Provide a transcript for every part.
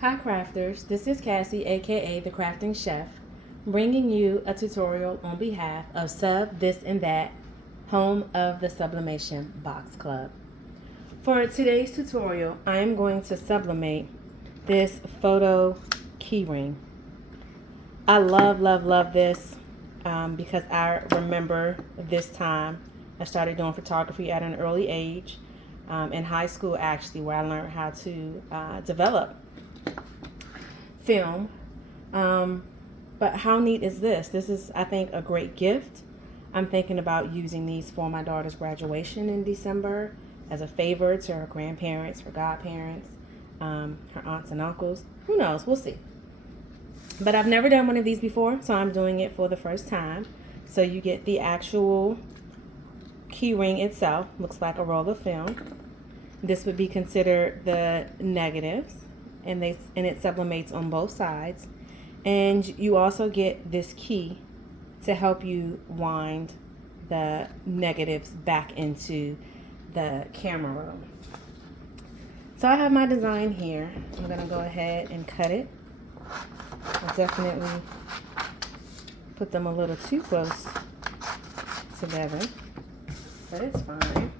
Hi crafters, this is Cassie aka the Crafting Chef, bringing you a tutorial on behalf of Sub This and That, home of the Sublimation Box Club. For today's tutorial, I am going to sublimate this photo keyring. I love this because I remember this time I started doing photography at an early age, in high school actually, where I learned how to develop film. But how neat is this? This is, I think, a great gift. I'm thinking about using these for my daughter's graduation in December as a favor to her grandparents, her godparents, her aunts and uncles. Who knows? We'll see. But I've never done one of these before, so I'm doing it for the first time. So you get the actual key ring itself. Looks like a roll of film. This would be considered the negatives, and it sublimates on both sides. And you also get this key to help you wind the negatives back into the camera roll. So I have my design here. I'm going to go ahead and cut it. I definitely put them a little too close together, but it's fine.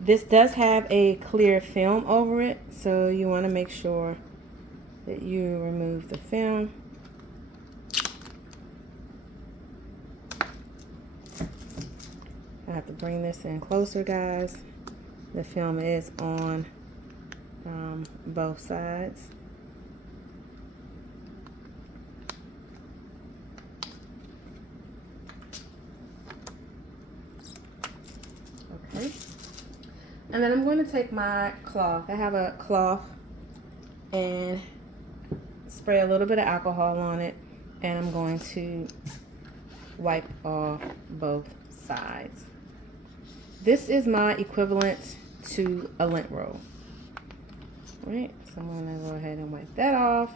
This does have a clear film over it, so you want to make sure that you remove the film. I have to bring this in closer, guys. The film is on both sides. Okay. And then I'm going to take my cloth. I have a cloth and spray a little bit of alcohol on it, and I'm going to wipe off both sides. This is my equivalent to a lint roll. All right, so I'm going to go ahead and wipe that off.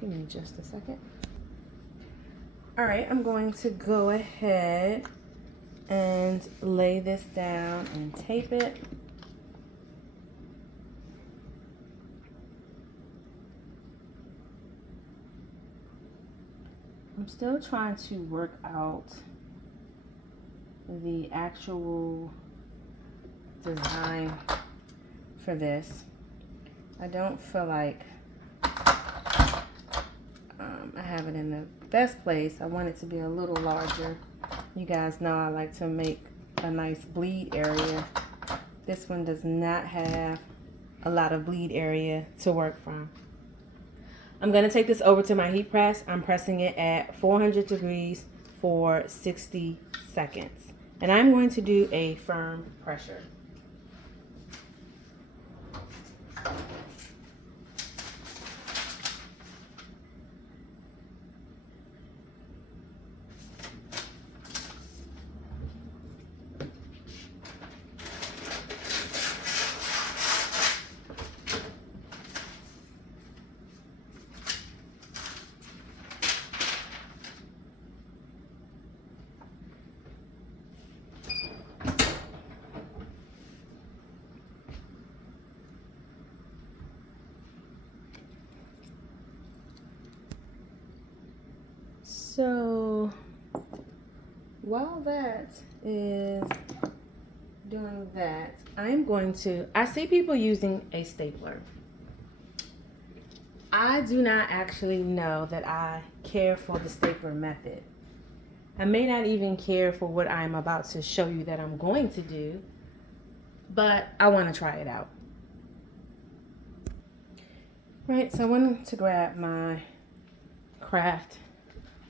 Give me just a second. All right, I'm going to go ahead and lay this down and tape it. I'm still trying to work out the actual design for this. I don't feel like I have it in the best place. I want it to be a little larger. You guys know I like to make a nice bleed area. This one does not have a lot of bleed area to work from. I'm going to take this over to my heat press. I'm pressing it at 400 degrees for 60 seconds. And I'm going to do a firm pressure. So while that is doing that, I'm going to, I see people using a stapler. I do not actually know that I care for the stapler method. I may not even care for what I'm about to show you that I'm going to do, but I want to try it out. Right, so I wanted to grab my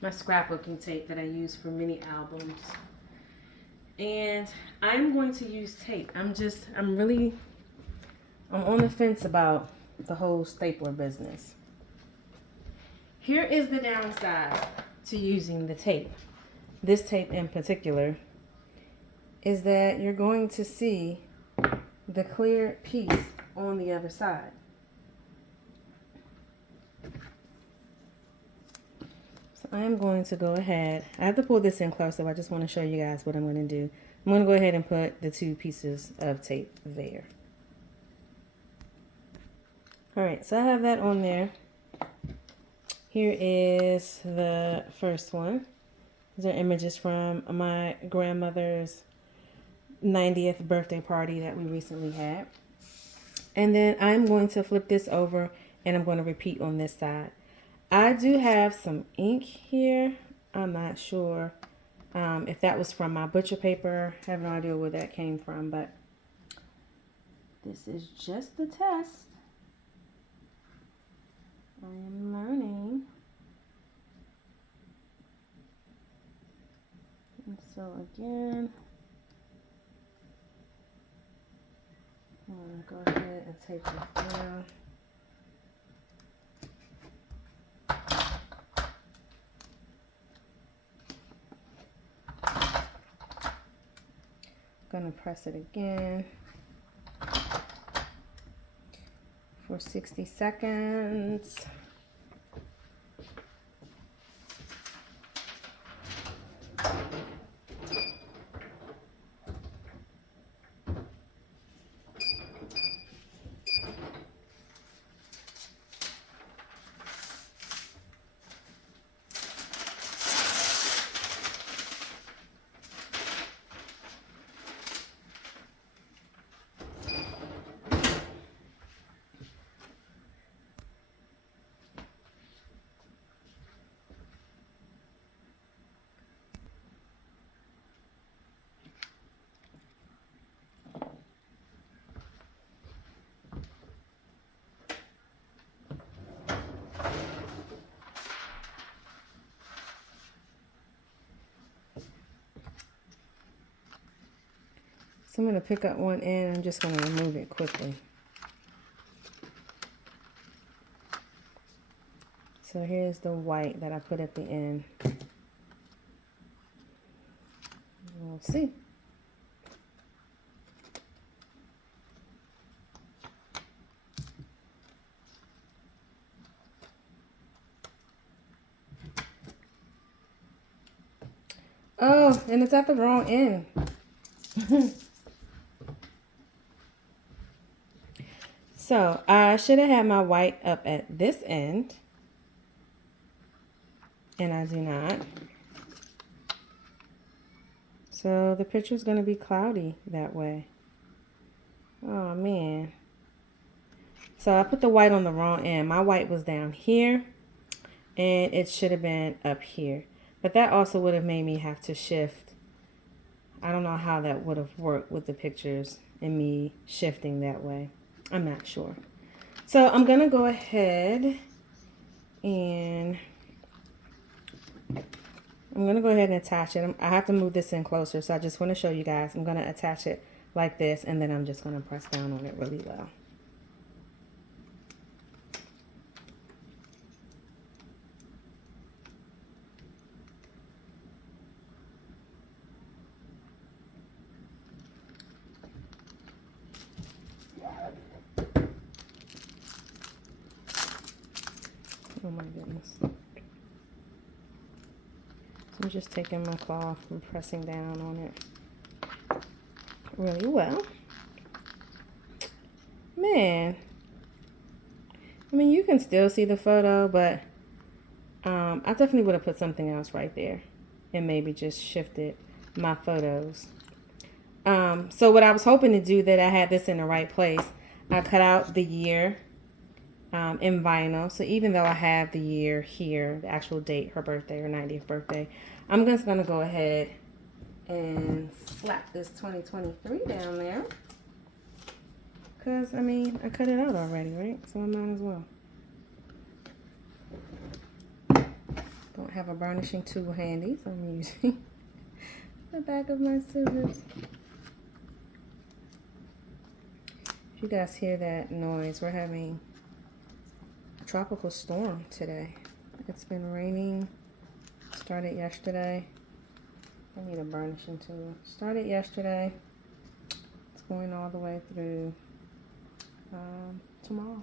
my scrapbooking tape that I use for many albums. And I'm going to use tape. I'm on the fence about the whole stapler business. Here is the downside to using the tape. This tape in particular is that you're going to see the clear piece on the other side. I am going to go ahead. I have to pull this in closer. I just want to show you guys what I'm going to do. I'm going to go ahead and put the two pieces of tape there. All right, so I have that on there. Here is the first one. These are images from my grandmother's 90th birthday party that we recently had. And then I'm going to flip this over and I'm going to repeat on this side. I do have some ink here. I'm not sure if that was from my butcher paper. I have no idea where that came from, but this is just the test. I am learning. And so again, I'm going to go ahead and tape this down. Going to press it again for 60 seconds. So I'm going to pick up one end. I'm just going to remove it quickly. So here's the white that I put at the end. We'll see. Oh, and it's at the wrong end. So I should have had my white up at this end, and I do not. So the picture is going to be cloudy that way. Oh man. So I put the white on the wrong end. My white was down here, and it should have been up here. But that also would have made me have to shift. I don't know how that would have worked with the pictures and me shifting that way. I'm not sure. So I'm going to go ahead and attach it. I have to move this in closer, so I just want to show you guys. I'm going to attach it like this, and then I'm just going to press down on it really well. Oh my goodness. I'm just taking my cloth and pressing down on it really well. Man, I mean, you can still see the photo, but I definitely would have put something else right there and maybe just shifted my photos. So what I was hoping to do, that I had this in the right place, I cut out the year in vinyl. So even though I have the year here, the actual date, her birthday, her 90th birthday, I'm just going to go ahead and slap this 2023 down there. Because, I mean, I cut it out already, right? So I might as well. Don't have a burnishing tool handy, so I'm using the back of my scissors. If you guys hear that noise, we're having a tropical storm today. It's been raining. Started yesterday. I need a burnishing tool. Started yesterday. It's going all the way through tomorrow.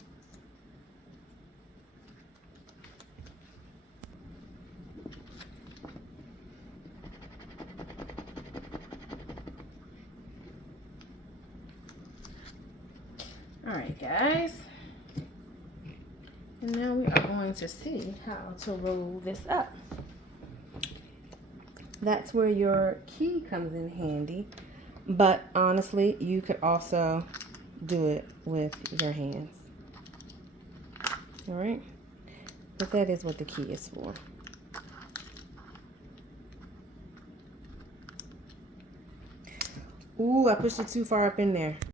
All right, guys. And now we are going to see how to roll this up. That's where your key comes in handy. But honestly, you could also do it with your hands. All right. But that is what the key is for. Ooh, I pushed it too far up in there.